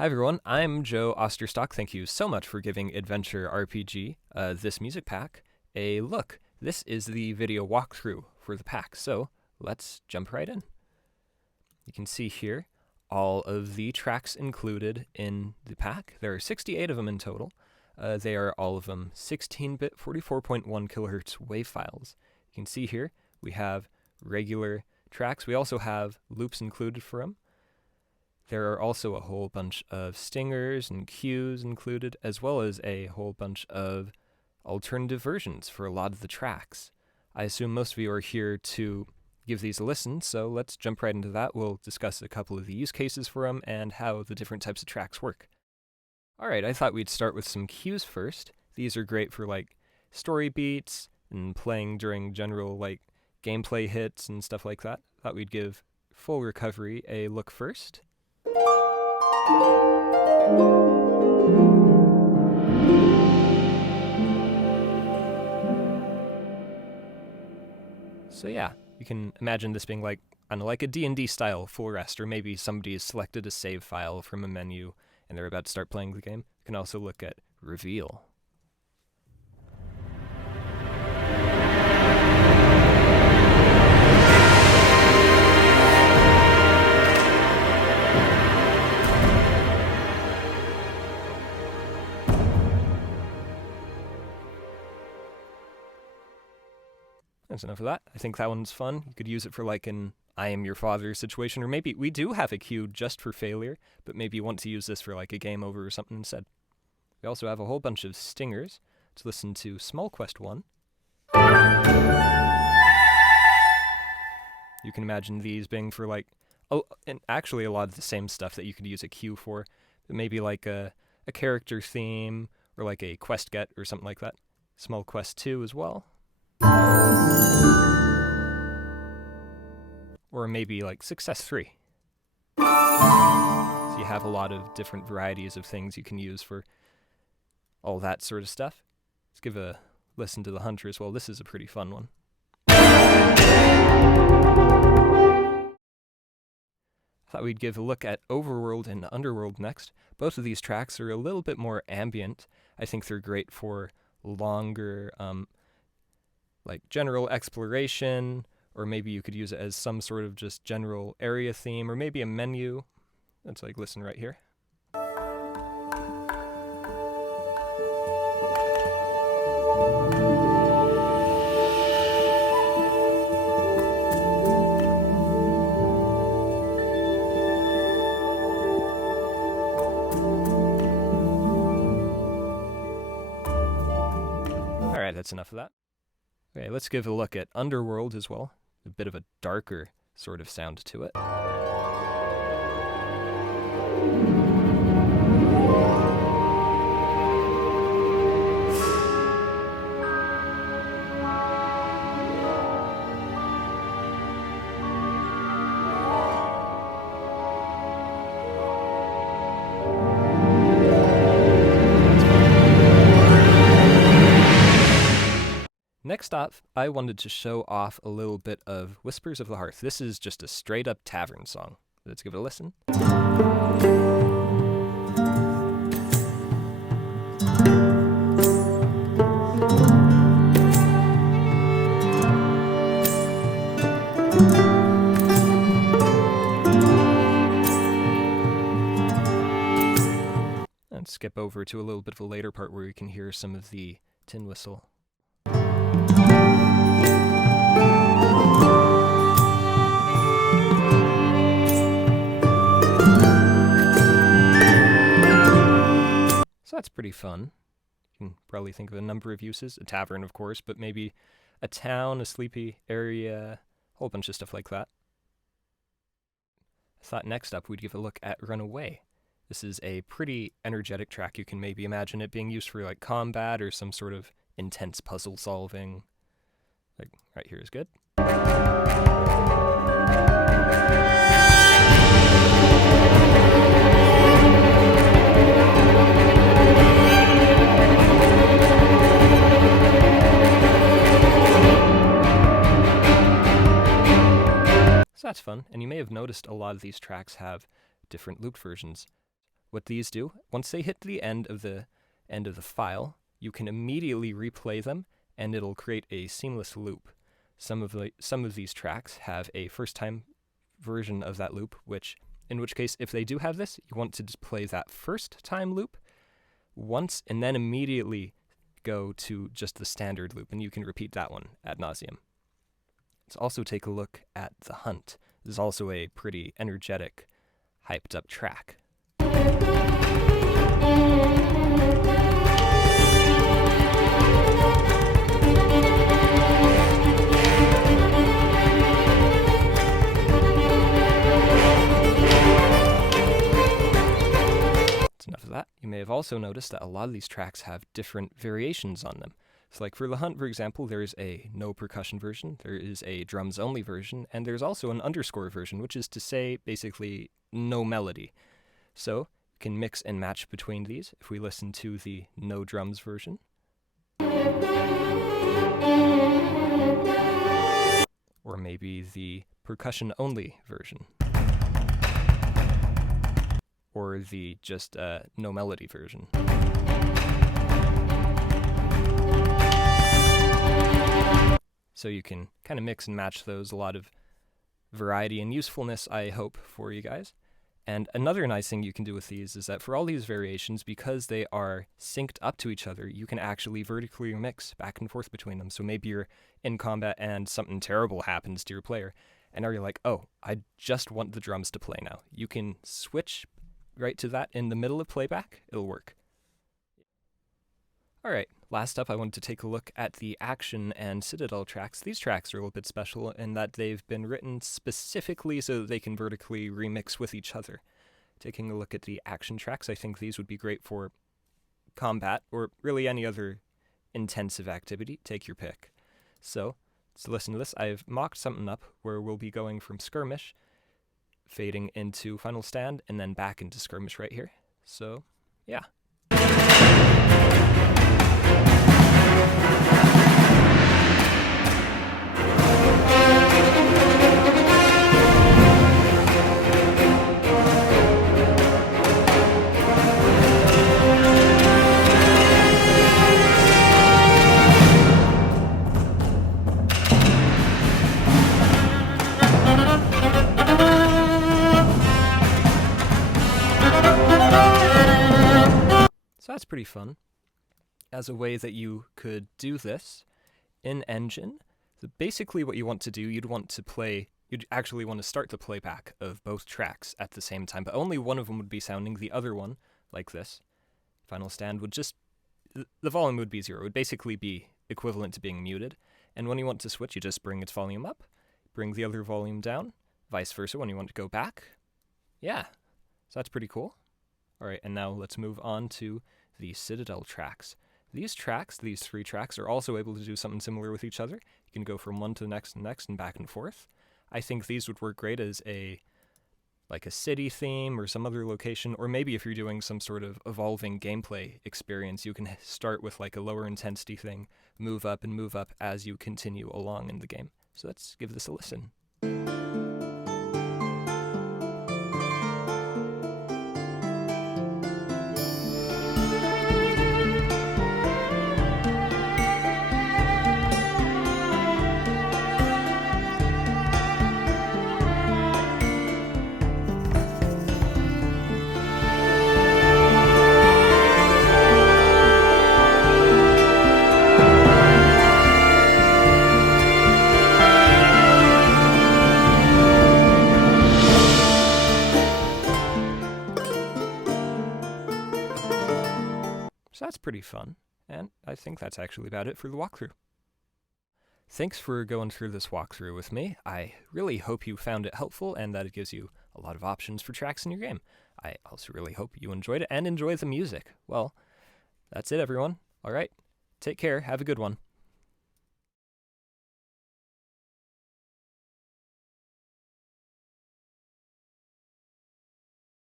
Hi everyone, I'm Joe Osterstock. Thank you so much for giving Adventure RPG, this music pack, a look. This is the video walkthrough for the pack, so let's jump right in. You can see here all of the tracks included in the pack. There are 68 of them in total. They are all of them 16-bit 44.1 kilohertz WAV files. You can see here we have regular tracks. We also have loops included for them. There are also a whole bunch of stingers and cues included, as well as a whole bunch of alternative versions for a lot of the tracks. I assume most of you are here to give these a listen, so let's jump right into that. We'll discuss a couple of the use cases for them and how the different types of tracks work. Alright, I thought we'd start with some cues first. These are great for like story beats and playing during general like gameplay hits and stuff like that. Thought we'd give Full Recovery a look first. So yeah, you can imagine this being like, I don't know, like a D&D style full rest, or maybe somebody has selected a save file from a menu and they're about to start playing the game. You can also look at Reveal. That's enough of that. I think that one's fun. You could use it for like an I am your father situation, or maybe we do have a cue just for failure, but maybe you want to use this for like a game over or something instead. We also have a whole bunch of stingers. Let's listen to Small Quest 1. You can imagine these being for like, oh, and actually a lot of the same stuff that you could use a cue for, but maybe like a character theme, or like a quest get, or something like that. Small Quest 2 as well. Or maybe like Success 3. So you have a lot of different varieties of things you can use for all that sort of stuff. Let's give a listen to the Hunter as well. This is a pretty fun one. I thought we'd give a look at Overworld and Underworld next. Both of these tracks are a little bit more ambient. I think they're great for longer like general exploration, or maybe you could use it as some sort of just general area theme, or maybe a menu. Let's like listen right here. Alright, that's enough of that. Okay, let's give a look at Underworld as well. A bit of a darker sort of sound to it. Next up, I wanted to show off a little bit of Whispers of the Hearth. This is just a straight-up Tavern song. Let's give it a listen. Let's skip over to a little bit of a later part where we can hear some of the tin whistle. So that's pretty fun. You can probably think of a number of uses. A tavern, of course, but maybe a town, a sleepy area, a whole bunch of stuff like that. I thought next up we'd give a look at Runaway. This is a pretty energetic track. You can maybe imagine it being used for like combat or some sort of intense puzzle solving. Like right here is good. So that's fun, and you may have noticed a lot of these tracks have different looped versions. what these do, once they hit the end of the file, you can immediately replay them, and it'll create a seamless loop. Some of these tracks have a first-time version of that loop, in which case, if they do have this, you want to just play that first-time loop once, and then immediately go to just the standard loop, and you can repeat that one ad nauseum. Let's also take a look at The Hunt. This is also a pretty energetic, hyped-up track. Enough of that. You may have also noticed that a lot of these tracks have different variations on them. So like for The Hunt, for example, there's a no percussion version, there is a drums only version, and there's also an underscore version, which is to say basically no melody. So you can mix and match between these. If we listen to the no drums version, or maybe the percussion only version, or the just no melody version. So you can kind of mix and match those, a lot of variety and usefulness, I hope, for you guys. And another nice thing you can do with these is that for all these variations, because they are synced up to each other, you can actually vertically mix back and forth between them. So maybe you're in combat and something terrible happens to your player, and now you're like, oh, I just want the drums to play now. You can switch right to that in the middle of playback. It'll work. Alright, last up I wanted to take a look at the Action and Citadel tracks. These tracks are a little bit special in that they've been written specifically so that they can vertically remix with each other. Taking a look at the Action tracks, I think these would be great for combat, or really any other intensive activity. Take your pick. So, let's listen to this. I've mocked something up where we'll be going from Skirmish, fading into Final Stand, and then back into Skirmish right here. So, yeah. So that's pretty fun. As a way that you could do this in Engine, basically what you want to do, you'd actually want to start the playback of both tracks at the same time, but only one of them would be sounding, the other one, like this, Final Stand, would just, the volume would be 0. It would basically be equivalent to being muted, and when you want to switch, you just bring its volume up, bring the other volume down, vice versa when you want to go back. Yeah, so that's pretty cool. Alright, and now let's move on to the Citadel tracks. These three tracks, are also able to do something similar with each other. You can go from one to the next and next and back and forth. I think these would work great as a city theme or some other location, or maybe if you're doing some sort of evolving gameplay experience, you can start with like a lower intensity thing, move up as you continue along in the game. So let's give this a listen. So that's pretty fun, and I think that's actually about it for the walkthrough. Thanks for going through this walkthrough with me. I really hope you found it helpful and that it gives you a lot of options for tracks in your game. I also really hope you enjoyed it and enjoy the music. Well, that's it everyone. Alright, take care, have a good one.